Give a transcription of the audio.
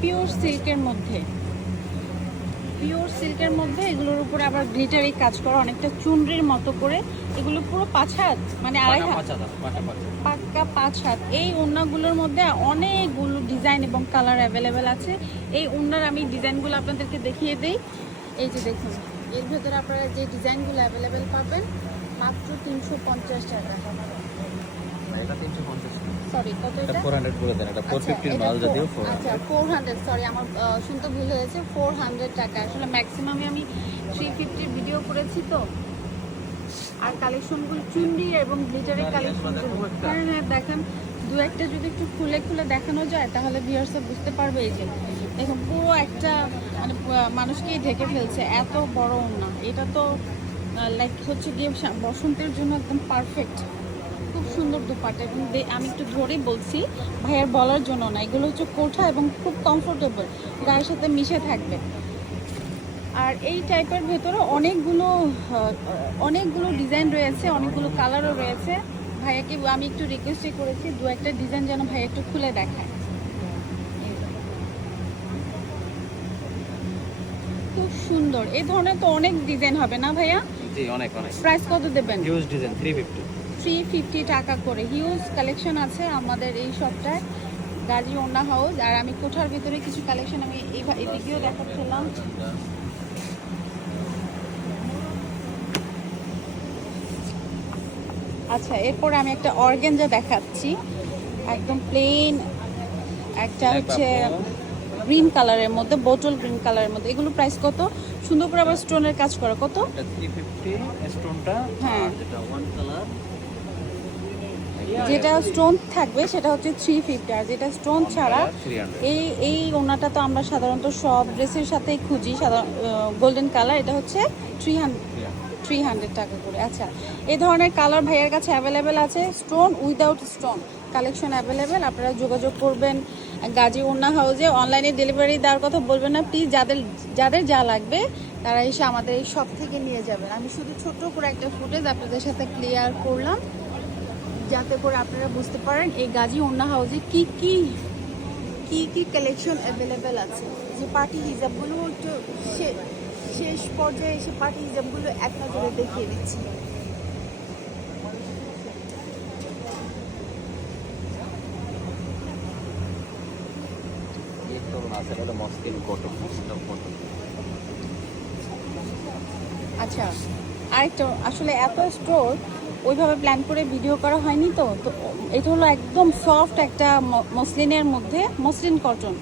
Pure সিল্কের মধ্যে, pure সিল্কের মধ্যে এগুলোর উপরে আবার গ্লিটারি কাজ করা, অনেকটা চুনরির মতো করে। এগুলো পুরো 5 হাত, মানে আড়াই হাত, পাক্কা 5 হাত। এই ওড়নাগুলোর মধ্যে অনেকগুলো ডিজাইন এবং কালার অ্যাভেলেবেল আছে। এই ওড়নার আমি ডিজাইনগুলো আপনাদেরকে দেখিয়ে দিই। এই যে দেখুন, এর ভেতরে আপনারা যে ডিজাইনগুলো অ্যাভেলেবেল পাবেন মাত্র 350 টাকা। এটা 350 সরি, কত এটা? 400 করে দেন। এটা 450 এর মাল যদিও 400। আচ্ছা 400, সরি আমার শুনতে ভুল হয়েছে, 400 টাকা। আসলে ম্যাক্সিমামই আমি 350 ভিডিও করেছি তো। আর কালেকশনগুলো চুনরি এবং গ্লিটারের কালেকশন। হ্যাঁ হ্যাঁ, দেখেন দু একটা যদি একটু খুলে খুলে দেখানো যায় তাহলে ভিউয়ার্সরা বুঝতে পারবে। এই যে দেখুন, পুরো একটা মানে মানুষকেই ঢেকে ফেলছে, এত বড় ওড়না। এটা তো লাইক হচ্ছে গিয়ে বসন্তের জন্য একদম পারফেক্ট। খুব সুন্দর দুপাট্টা, এবং আমি একটু ধরে বলছি ভাইয়ার বলার জন্য না, এগুলো হচ্ছে কোঠা এবং খুব কমফোর্টেবল, গায়ের সাথে মিশে থাকবে। আর এই টাইপের ভেতরে অনেকগুলো ডিজাইন রয়েছে, অনেকগুলো কালারও রয়েছে। ভাইয়াকে আমি একটু রিকোয়েস্টই করেছি দু একটা ডিজাইন যেন ভাইয়া একটু খুলে দেখায়। খুব সুন্দর, এই ধরনের তো অনেক ডিজাইন হবে না ভাইয়া? জি, অনেক অনেক। প্রাইস কত দেবেন? Huge design 350। 350 টাকা করে হিউজ কালেকশন আছে আমাদের এই শপটায়, গাজী ওড়না হাউস। আর আমি কোঠার ভিতরে কিছু কালেকশন আমি এদিকেও দেখাচ্ছিলাম। আচ্ছা, এরপর আমি একটা অর্গানজা দেখাচ্ছি, একদম প্লেন একটা হচ্ছে গ্রিন কালারের মধ্যে, বোটল গ্রিন কালারের মধ্যে। এগুলো প্রাইস কত? সুন্দর করে আবার স্টোনের কাজ করা, কত? 350 স্টোনটা। হ্যাঁ, যেটা ওয়ান কালার, যেটা স্টোন থাকবে সেটা হচ্ছে 350, আর যেটা স্টোন ছাড়া এই ওড়নাটা তো আমরা সাধারণত সব ড্রেসের সাথেই খুঁজি, সাধারণ গোল্ডেন কালার, এটা হচ্ছে 300 টাকা করে। আচ্ছা, এই ধরনের কালার ভাইয়ের কাছে অ্যাভেলেবেল আছে, stone without stone collection available. আপনারা যোগাযোগ করবেন গাজী ওড়না হাউসে। অনলাইনে ডেলিভারি দেওয়ার কথা বলবেন না প্লিজ, যাদের যা লাগবে তারা এসে আমাদের এই শপ থেকে নিয়ে যাবেন। আমি শুধু ছোট্ট করে একটা ফুটেজ আপনাদের সাথে ক্লিয়ার করলাম যাতে করে আপনারা বুঝতে পারেন এই গাজী ওড়না হাউসে কি কি কালেকশন অ্যাভেলেবেল আছে। যে পার্টি হিজাবগুলো একটু শেষ পর্যায়ে এসে পার্টি হিজাবগুলো এক নজরে দেখিয়ে দিচ্ছি। এই তো আছে, এটা মসলিন কটন, এটা কটন। আচ্ছা, আরেকটা, আসলে এত স্টোর ওইভাবে প্ল্যান করে ভিডিও করা হয়নি তো। তো এটা হলো একদম সফট একটা মসলিনের মধ্যে, মসলিন কটন,